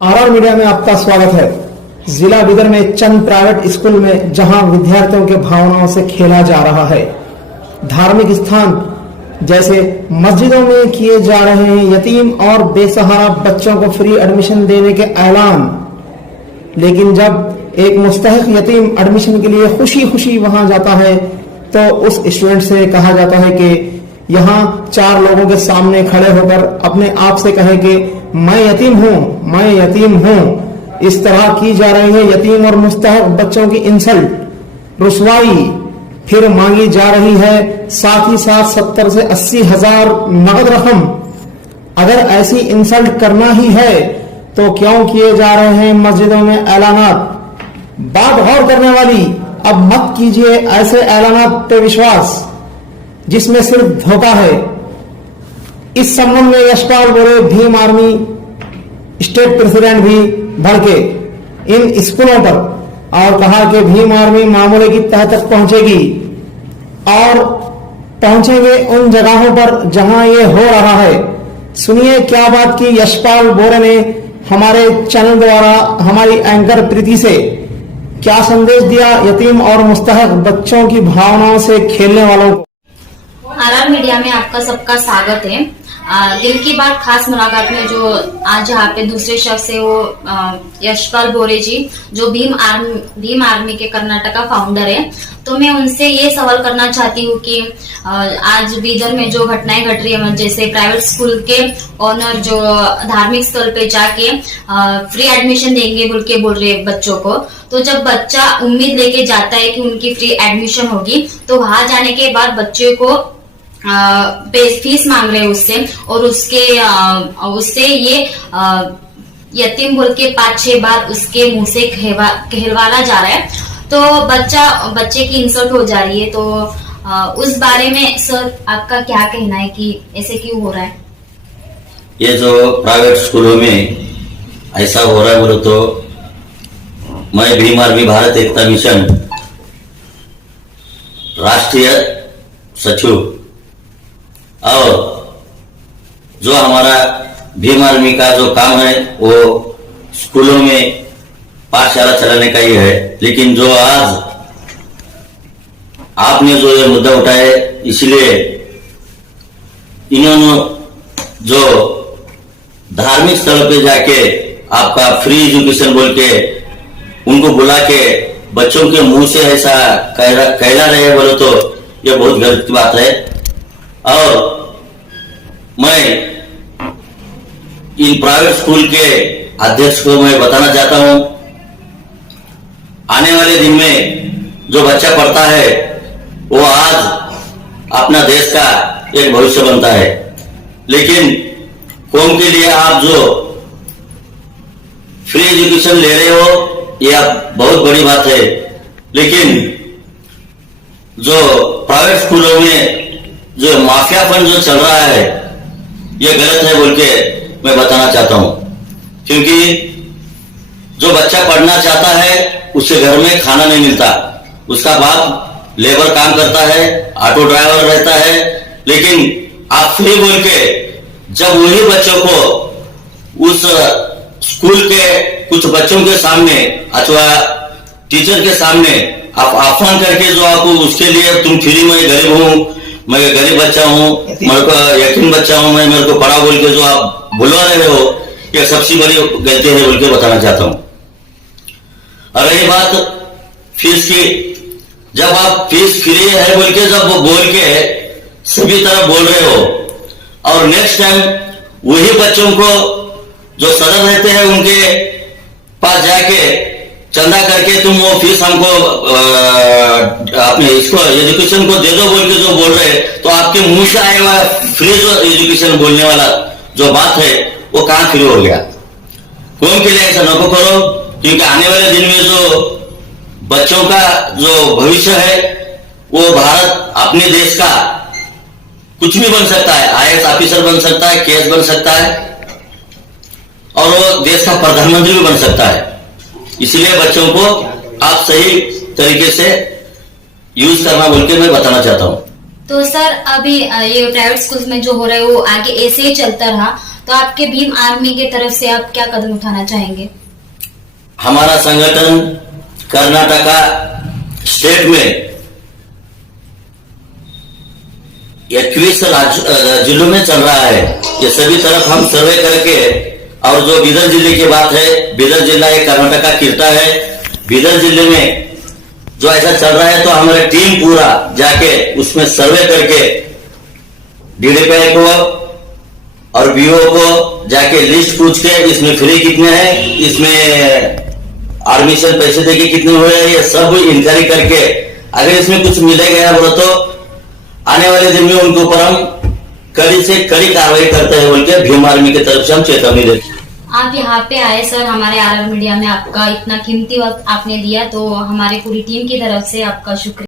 RR media में आपका स्वागत है। जिला बिदर में चंद प्राइवेट स्कूल में जहां विद्यार्थियों के भावनाओं से खेला जा रहा है। धार्मिक स्थान जैसे मस्जिदों में किए जा रहे हैं यतीम और बेसहारा बच्चों को फ्री एडमिशन देने के ऐलान। लेकिन जब एक मुस्तहिक यतीम एडमिशन के लिए खुशी खुशी वहां जाता है तो उस स्टूडेंट से कहा जाता है कि यहाँ 4 लोगों के सामने खड़े होकर अपने आप से कहे कि मैं यतीम हूँ। इस तरह की जा रही है यतीम और मुस्तहिक बच्चों की इंसल्ट, रुसवाई। फिर मांगी जा रही है साथ ही साथ 70 से 80 हजार नगद रकम। अगर ऐसी इंसल्ट करना ही है तो क्यों किए जा रहे हैं मस्जिदों में ऐलानात? बात गौर करने वाली, अब मत कीजिए ऐसे ऐलानात पे विश्वास जिसमें सिर्फ धोखा है। इस संबंध में यशपाल बोरे भीम आर्मी स्टेट प्रेसिडेंट भी भड़के इन स्कूलों पर और कहा कि भीम आर्मी मामले की तह तक पहुंचेगी और पहुंचेंगे उन जगहों पर जहां ये हो रहा है। सुनिए क्या बात की यशपाल बोरे ने हमारे चैनल द्वारा हमारी एंकर प्रीति से क्या संदेश दिया यतीम और मुस्तहिक बच्चों की भावनाओं से खेलने वालों को। आरआर मीडिया में आपका सबका स्वागत है। दिल की बात खास मुलाकात में जो आज यहाँ पे दूसरे शख्स है वो यशपाल बोरे जी, जो भीम आर्मी के कर्नाटका फाउंडर है। तो मैं उनसे ये सवाल करना चाहती हूँ कि आज बीदर में जो घटनाएं घट रही है, जैसे प्राइवेट स्कूल के ओनर जो धार्मिक स्थल पे जाके फ्री एडमिशन देंगे बोल रहे बच्चों को, तो जब बच्चा उम्मीद लेके जाता है कि उनकी फ्री एडमिशन होगी तो वहां जाने के बाद बच्चे को फीस मांग रहे हैं उससे, और उससे ये यतीम बोल के 5-6 बार उसके मुंह से कहलवाया जा रहा है। तो बच्चे की इंसल्ट हो जा रही है। तो उस बारे में सर आपका क्या कहना है कि ऐसे क्यों हो रहा है? ये जो प्राइवेट स्कूलों में ऐसा हो रहा है बोलो तो मैं भीम आर्मी भारत एकता मिशन राष्ट्रीय सचिव और जो हमारा भीम आर्मी का जो काम है वो स्कूलों में पाठशाला चलाने का ही है। लेकिन जो आज आपने जो ये मुद्दा उठाया इसलिए इन्होंने जो धार्मिक स्थल पे जाके आपका फ्री एजुकेशन बोल के उनको बुला के बच्चों के मुंह से ऐसा कहला रहे बोलो तो ये बहुत गलत बात है। और मैं इन प्राइवेट स्कूल के अध्यक्ष को मैं बताना चाहता हूं, आने वाले दिन में जो बच्चा पढ़ता है वो आज अपना देश का एक भविष्य बनता है। लेकिन कौम के लिए आप जो फ्री एजुकेशन ले रहे हो ये आप बहुत बड़ी बात है। लेकिन जो प्राइवेट स्कूलों में जो माफिया फंड जो चल रहा है ये गलत है बोल के मैं बताना चाहता हूं। क्योंकि जो बच्चा पढ़ना चाहता है उसके घर में खाना नहीं मिलता, उसका बाप लेबर काम करता है, ऑटो ड्राइवर रहता है। लेकिन आप फ्री बोल के जब वही बच्चों को उस स्कूल के कुछ बच्चों के सामने अथवा टीचर के सामने आप आह्वान करके जो आप उसके लिए तुम फ्री में गरीब हूं, मैं गरीब बच्चा हूं, मेरे को यकीन बच्चा हूं, मैं मेरे को पढ़ा बोल के जो आप बुलवा रहे हो ये सबसे बड़ी गलती है बोल के बताना चाहता हूं। और रही बात फीस की, जब आप फीस फ्री है बोल के जब वो बोल के सभी तरफ बोल रहे हो और नेक्स्ट टाइम वही बच्चों को जो सदर रहते हैं उनके पास जाके चंदा करके तुम वो फीस हमको अपने इसको एजुकेशन को दे दो बोल के जो बोल रहे हैं, तो आपके मुंह से आए हुआ फ्री जो एजुकेशन बोलने वाला जो बात है वो कहां फ्री हो गया? कौन के लिए ऐसा न करो, क्योंकि आने वाले दिन में जो बच्चों का जो भविष्य है वो भारत अपने देश का कुछ भी बन सकता है, IAS ऑफिसर बन सकता है, केएस बन सकता है और वो देश का प्रधानमंत्री भी बन सकता है। इसलिए बच्चों को आप सही तरीके से यूज करना बोल के मैं बताना चाहता हूँ। तो सर अभी ये प्राइवेट स्कूल्स में जो हो रहा है वो आगे ऐसे ही चलता रहा तो आपके भीम आर्मी की तरफ से आप क्या कदम उठाना चाहेंगे? हमारा संगठन कर्नाटका स्टेट में 21 जिलों में चल रहा है। ये सभी तरफ हम सर्वे करके, और जो बीदर जिले की बात है, बीदर जिला एक कर्नाटका किरता है। बीदर जिले में जो ऐसा चल रहा है तो हमारी टीम पूरा जाके उसमें सर्वे करके डीडीपीआई को और बीओ को जाके लिस्ट पूछ के इसमें फ्री कितने हैं, इसमें आर्मी से पैसे देके कितने हुए हैं, ये सब इंक्वायरी करके अगर इसमें कुछ मिलेगा बोलो तो आने वाले दिन में उनके ऊपर हम कड़ी से कड़ी कार्रवाई करते हैं बोल के भीम आर्मी की तरफ से हम चेतावनी देते हैं। आप यहाँ पे आए सर, हमारे आरआर मीडिया में आपका इतना कीमती वक्त आपने दिया, तो हमारे पूरी टीम की तरफ से आपका शुक्रिया।